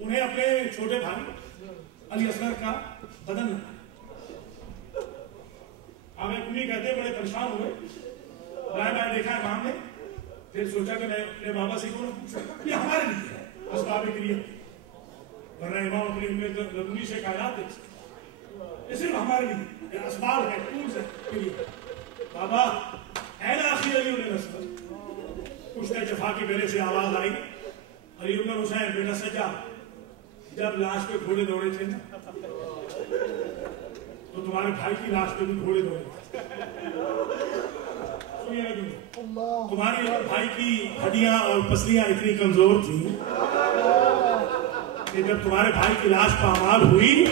انہیں اپنے چھوٹے بھائی علی اصغر کا بدن لگا. آپ ایک امی کہتے ہیں بڑے پریشان ہوئے, بائیں بائیں دیکھا امام نے, پھر سوچا کہ میں اپنے بابا سے کیوں نہ پوچھوں, یہ ہمارے لیے ہے اسباب کریہ, ورنہ امام اپنی امی لدنی سے کائنات دیکھ سکتے, یہ صرف ہمارے لیے اسباب ہے, ٹولز ہے کریہ. بابا اے آخری علی الاسغر, کچھ جفا کی میرے سے آواز آئی, علی بن حسین بیٹا سجاد, جب لاش پہ گھوڑے دوڑے تھے نا تو تمہارے بھائی کی لاش پہ بھی گھوڑے دوڑے تھے. تمہاری اور بھائی کی ہڈیاں اور پسلیاں اتنی کمزور تھیں کہ جب تمہارے بھائی کی لاش پامال ہوئی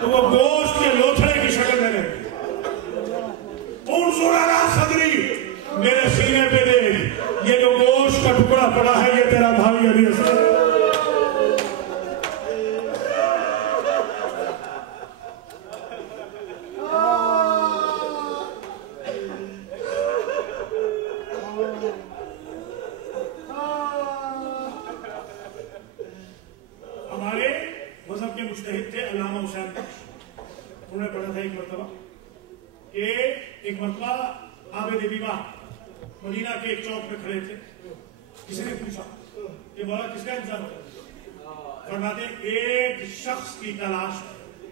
تو وہ گوشت کے لوتھڑے کی شکل میں رہے. انظر علی صدری, میرے سینے پہ دیکھ, یہ جو گوشت کا ٹکڑا پڑا ہے یہ تیرا بھائی علی اصغر. ہمارے مذہب کے مجتہد تھے علامہ حسین بخش, انہوں نے پڑھا تھا ایک مرتبہ کہ ایک مرتبہ عابد بیمار مدینہ کے ایک چوک میں کھڑے تھے, کسی نے پوچھا کہ مولا کس کا انتظار کرتے, فرماتے ایک شخص کی تلاش ہے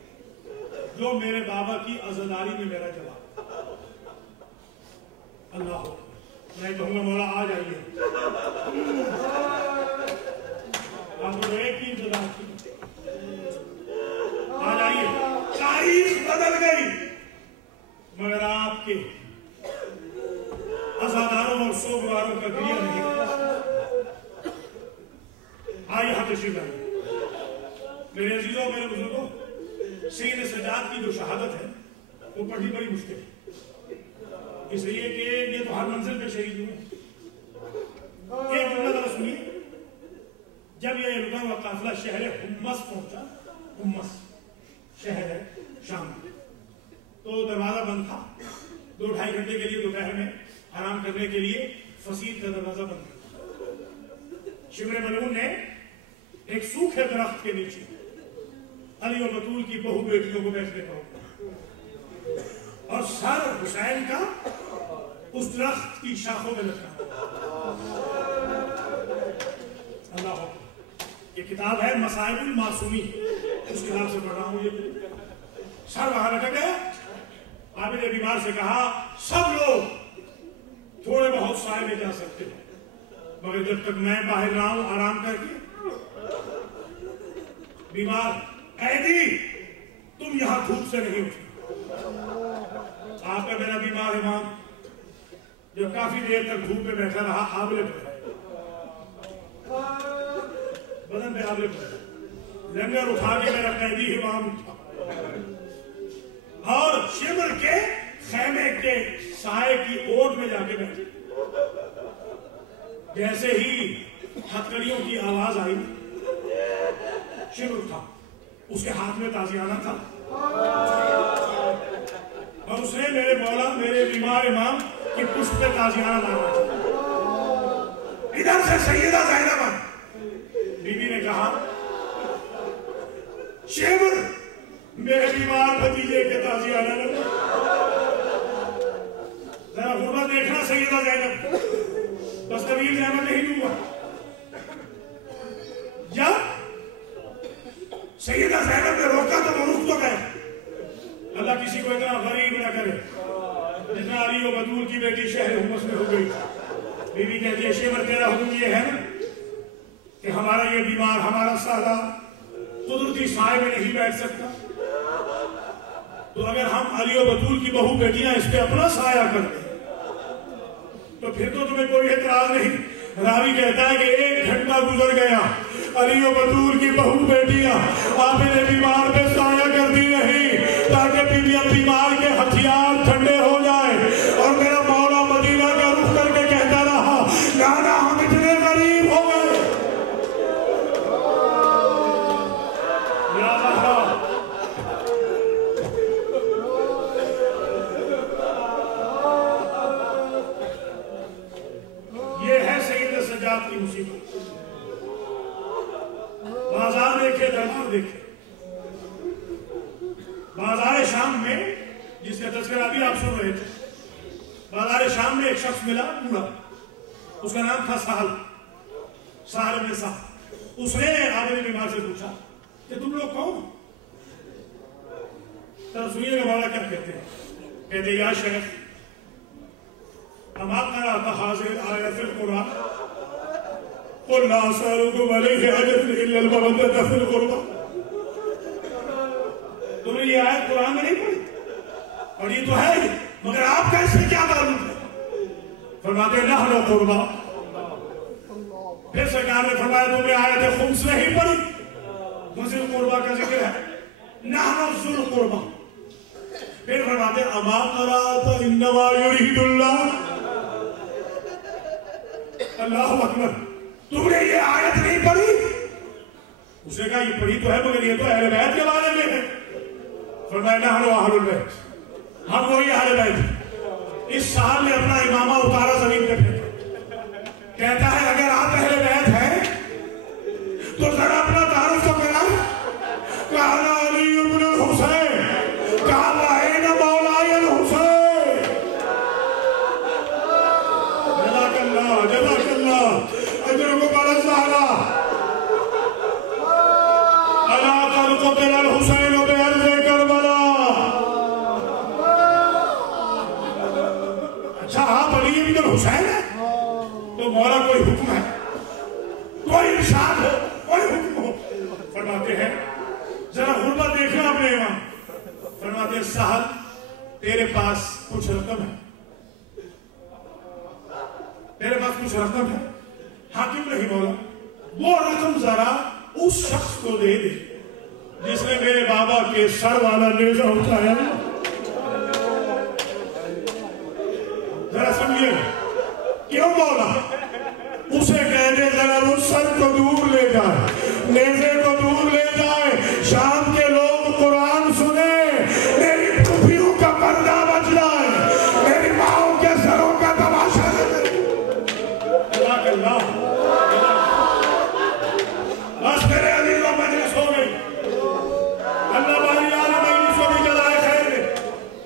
جو میرے بابا کی عزاداری میں میرا جواب. اللہ ہو, میں کہوں گا مولا آ جائیے, آپ کو ایک ہی انتظار کی, آ جائیے. تاریخ بدل گئی مگر آپ کے عزاداروں اور سوگواروں کا گریہ نہیں. آئیے یہاں تشریف لائیے. میرے عزیزوں, میرے بزرگوں, سید سجاد کی جو شہادت ہے وہ پڑھنی بڑی مشکل ہے, اس لیے کہ یہ تو ہر منزل پہ شہید ہوئے. ایک جملہ ذرا سنیے. جب یہ رکا ہوا قافلہ شہر حمص پہنچا, حمص شہر ہے شام میں, تو دروازہ بند تھا. 2-2.5 گھنٹے کے لیے دوپہر میں آرام کرنے کے لیے فصیل کا دروازہ بند تھا. شبر ملعون نے ایک سوکھے درخت کے نیچے علی و بطول کی بہو بیٹیوں کو بیٹھنے کا حکم, اور سر حسین کا اس درخت کی شاخوں میں لٹکا. اللہ ہو, یہ کتاب ہے مصائب المعصومین, اس کتاب سے پڑھ رہا ہوں. یہ سر وہاں لٹک گیا. عابد بیمار سے کہا سب لوگ تھوڑے بہت سائے میں جا سکتے ہیں, مگر جب تک میں باہر نہ ہوں آرام کر کے. بیمار, قیدی تم یہاں دھوپ سے نہیں اٹھے. آپ کا میرا بیمار امام جب کافی دیر تک دھوپ میں بیٹھا رہا, آبلے پڑا, بدن پہ آبلے پڑا, لنگر اٹھا کے میرا قیدی امام اٹھا اور شمر کے خیمے کے سائے کی اوٹ میں جا کے بیٹھے. جیسے ہی ہتکڑیوں کی آواز آئی شمر اٹھا, اس کے ہاتھ میں تازیانہ تھا, اور اس نے میرے مولا میرے بیمار امام کی پشت پہ تازیانہ مارنا تھا. ادھر سے سیدہ زینب بی بی نے کہا شمر میرے بیمار بھتیجے کے تازیانہ لگا. ذرا غربت دیکھنا سیدہ زینب, بس طویل زینب نہیں دوں گا. جب سیدہ زینب نے روکا تو وہ رک تو گئے. اللہ کسی کو اتنا غریب نہ کرے جتنا علی و بطول کی بیٹی شہر حمص میں ہو گئی. بی بی کہتی ہے شیور تیرا حکم یہ ہے نا کہ ہمارا یہ بیمار ہمارا سادہ قدرتی سائے میں نہیں بیٹھ سکتا, تو اگر ہم علی و بطول کی بہو بیٹیاں اس پہ اپنا سایہ کر دیں تو پھر تو تمہیں کوئی اعتراض نہیں. راوی کہتا ہے کہ 1 گھنٹہ گزر گیا, علی و بطول کی بہو بیٹیاں عابد بیمار پہ سایہ کرتی رہی تاکہ بیمار کے ہتھیار ٹھنڈے ہو جائے, اور میرا مولا مدینہ کا رخ کر کے کہتا رہا نانا ہم اتنے غریب ہو گئے. یا زہرا, دیکھیں. بازار شام میں، جس کا تذکرہ ابھی آپ سن رہے تھے، بازار شام میں ایک شخص ملا بوڑھا، اس کا نام تھا سہل بن سعد. اس نے عامر بن مالک سے پوچھا کہ تم لوگ کون؟ تب سنیے گا مولا کیا کہتے ہیں. کہتے ہیں یا شیخ اما قرأت هذه الآية في القرآن قل لا أسألكم عليه أجرا إلا المودة في القربى. تم نے یہ آیت قرآن میں نہیں پڑھی؟ اور یہ تو ہے مگر آپ کا اس سے کیا تعلق ہے؟ فرماتے ہیں نحن قربا. پھر سرکار نے فرمایا تم نے آیت خمس نہیں پڑھی؟ ذی القربہ کا ذکر ہے. نحن ذو القربہ. پھر فرماتے ہیں اما قرأت انما یرید اللہ. اللہ اکبر. تم نے یہ آیت نہیں پڑھی؟ اس نے کہا یہ پڑھی تو ہے مگر یہ تو اہل بیت کے بارے میں ہے. فرمایا نحن اہل البیت. ہم وہی اہل بیت ہیں. اس سال نے اپنا امامہ اتارا زمین پہ پھینکا. کہتا ہے اگر آپ اہل بیت ہیں تو ذرا اپنا تعارف تو کرائیں. کہا علی بن الحسین. کہا این مولائی الحسین. جزاک اللہ جزاک اللہ اجرکم علی الزہرا. الا قد قتل الحسین بارض کربلا. اچھا آپ علی بن الحسین ہیں تو مولا کوئی حکم ہے، کوئی ارشاد ہو، کوئی حکم ہو. فرماتے ہیں ذرا غربت دیکھنا اپنے امام. فرماتے ہیں سہل تیرے پاس کچھ رقم ہے، تیرے پاس کچھ رقم ہے. ہاں کیوں نہیں مولا؟ وہ رقم ذرا اس شخص کو دے دے جس نے میرے بابا کے سر والا نیزہ اٹھایا. ذرا سمجھیے کیوں مولا؟ اسے کہہ دے ذرا اس سر کو دور لے جائے، نیزے کو دور لے جائے. شام کے لوگ قرآن سنیں، میری پھوپھیوں کا پردہ بچ جائے، میری ماؤں کے سروں کا تماشا کرے. جزاک اللہ. بس میرے عزیزوں مجلس ہو گئی. اللہ بانیان مجلس کو بھی جزائے خیر دے،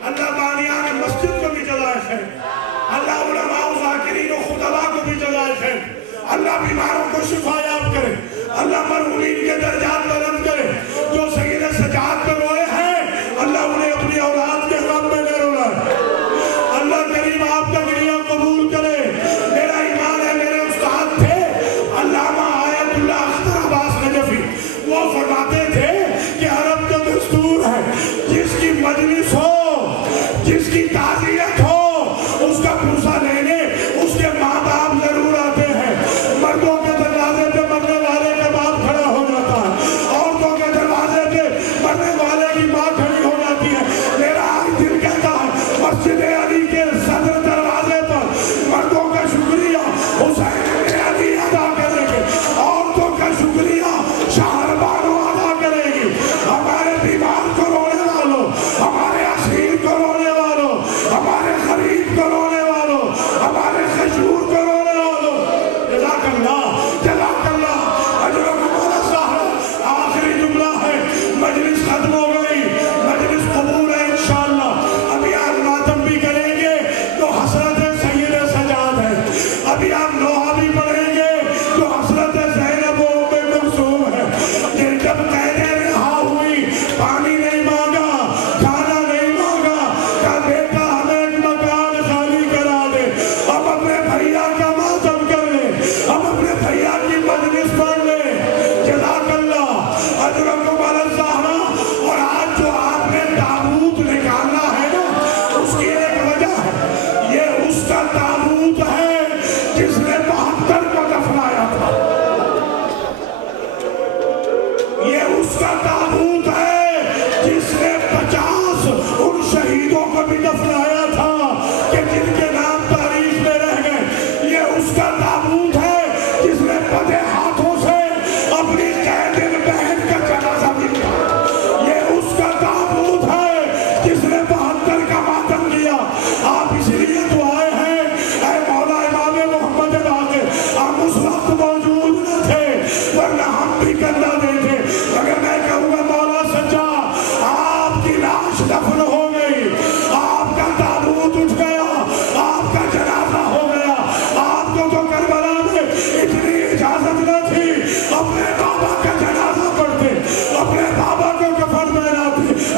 اللہ بانیان مسجد کو بھی جزائے خیر دے، اللہ علماء و ذاکرین و خطباء کو بھی جزائے خیر. اللہ بیماروں کو شفا یاب کرے، اللہ مرحومین کے درجات بلند کرے. جو سید سجاد پہ روئے ہیں اللہ انہیں اپنی اولاد کے غم میں نہ رلائے. اللہ کریم آپ کا گریہ قبول کرے. میرا ایمان ہے میرے استاد تھے علامہ آیت اللہ اختر عباس نجفی. وہ فرماتے تھے کہ عرب کا دستور ہے جس کی مجلس ہو، جس کی تعزیت ہو، اس کا پرسہ لینے اس کے ماں باپ ضرور آتے ہیں. مردوں کے دروازے پہ مرنے والے کا باپ کھڑا ہو جاتا ہے، عورتوں کے دروازے پہ مرنے والے کی ماں کھڑی ہو جاتی ہے. میرا آج دل کہتا ہے مسجد علی کے صدر دروازے پر مردوں کا شکریہ حسین علی ادا کریں گے، عورتوں کا شکریہ شہربانو ادا کریں گی. ہمارے بیمار کو رونے والوں، ہمارے اسیر کو رونے والوں، ہمارے غریب کو رونے والوں، ہمارے خشور کو رونے والوں. جزاک اللہ جزاک اللہ اجرکم علی الزہرا. آخری جملہ ہے، مجلس ختم ہو گئی، مجلس قبول ہے انشاءاللہ. ابھی آپ ماتم بھی کریں گے تو حسرت سید سجاد ہے. ابھی آپ نوحہ بھی پڑھیں گے تو حسرت زینب و ام کلثوم ہے. کہ جب قیدیں رہا ہوئی پانی نہیں مانگا، کھانا نہیں مانگا، کہا بیٹا ہمیں ایک مکان خالی کرا دے، ہم اپنے بھیا کا ماتم کر لیں، ہم اپنے بھیا کی مجلس پڑھ لیں. جزاک اللہ اجرکم علی الزہرا. اور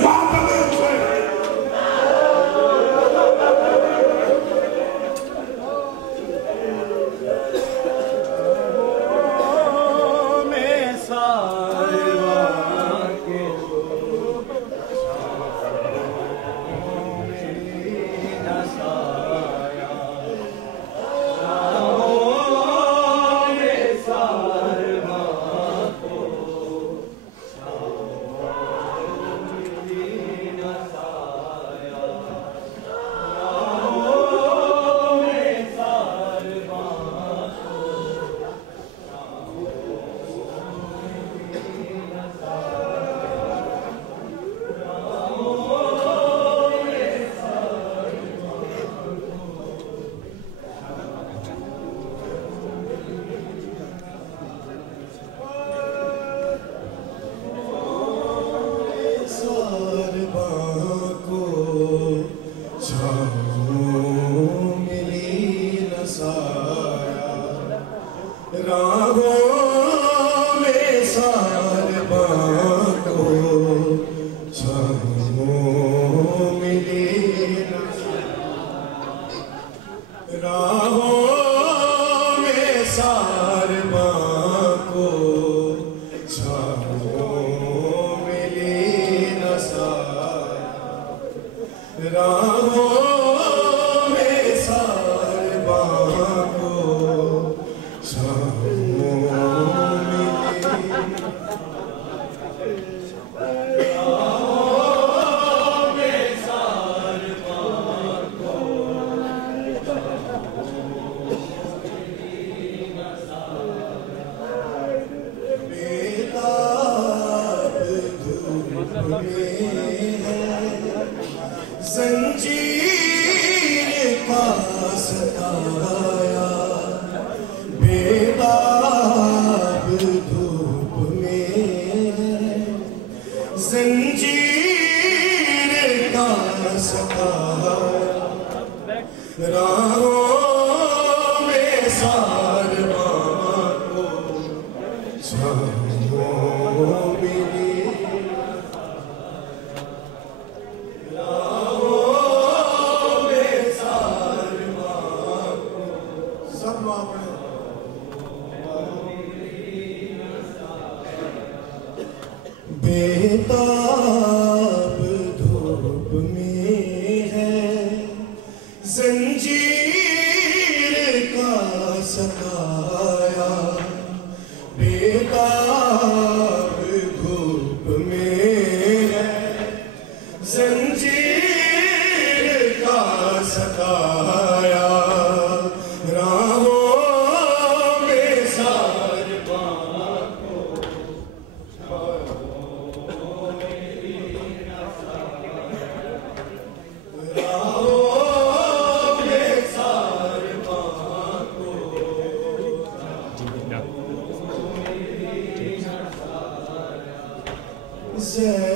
کیا کرے اسے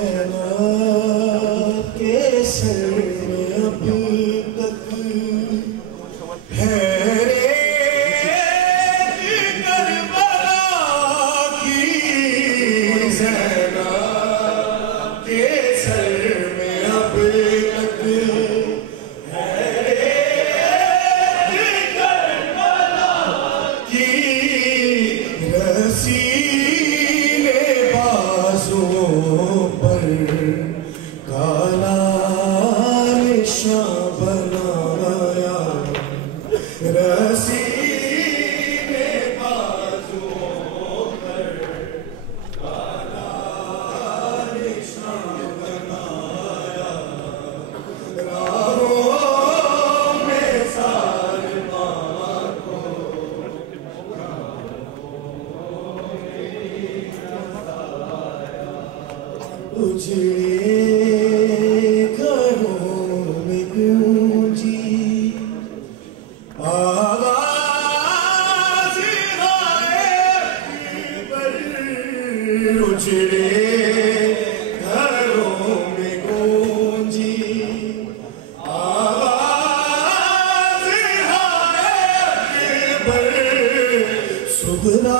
صبح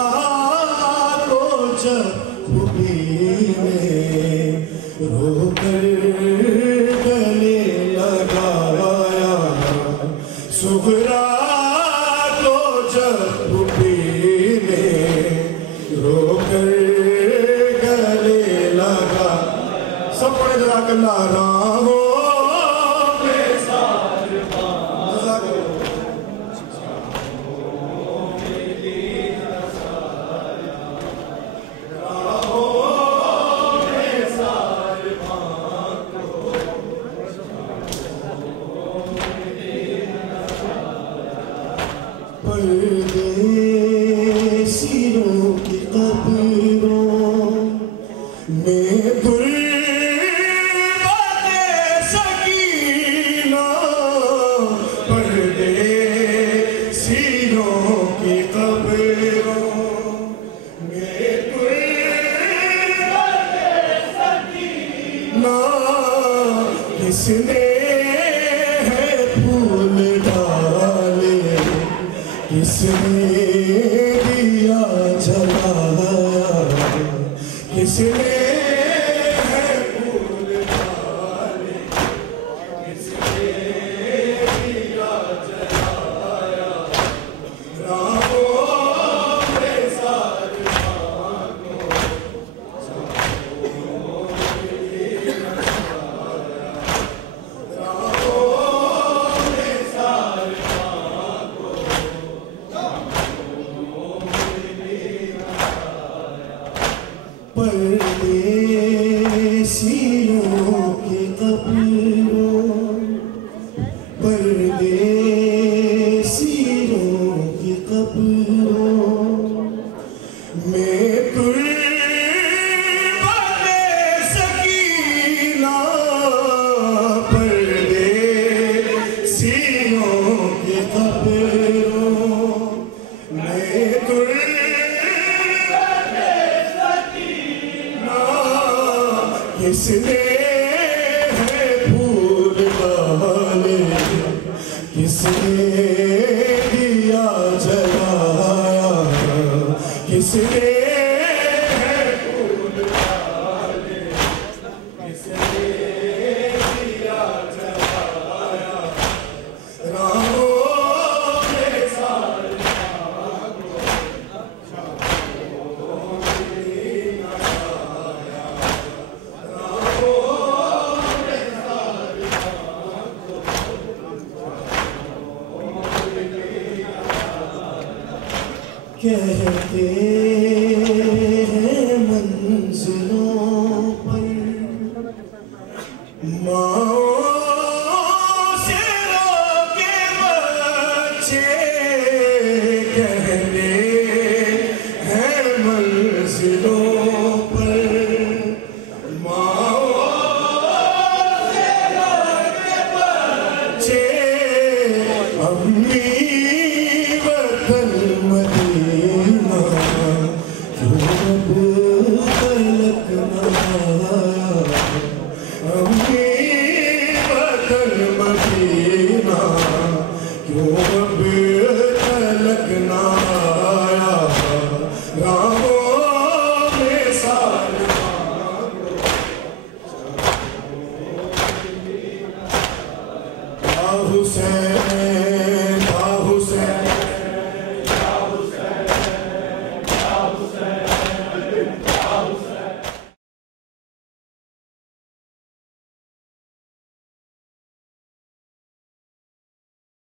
کو جب خوبی میں روک سب پڑھے جزاک اللہ راہوں پردیسیوں کی قبروں میں غربت سکینہ پردیسیوں کی قبروں میں غربت سکینہ کس نے ہے پھول ڈالے کس نے دیا جلایا کس نے ہے پھول ڈالے کس نے دیا جلایا راہوں میں سارے مانگو راہوں میں سارے پردیسیوں کی قبروں پردیسیوں کی قبروں میں غربت سکینہ پردیسیوں کی قبروں میں کس نے ہے پھول ڈالے کس نے دیا جلایا کس نے ہے پھول ڈالے کس نے دیا جلایا راہوں میں سارے کہتے ہیں منزلوں پر ماں سے رو کے بچے کہتے ہیں منزلوں پر ماں سے رو کے بچے امی وطن مدینہ کیوں اب تلک نہ آیا امی وطن مدینہ کیوں اب تلک نہ آیا راہوں میں سارے مانگو حسین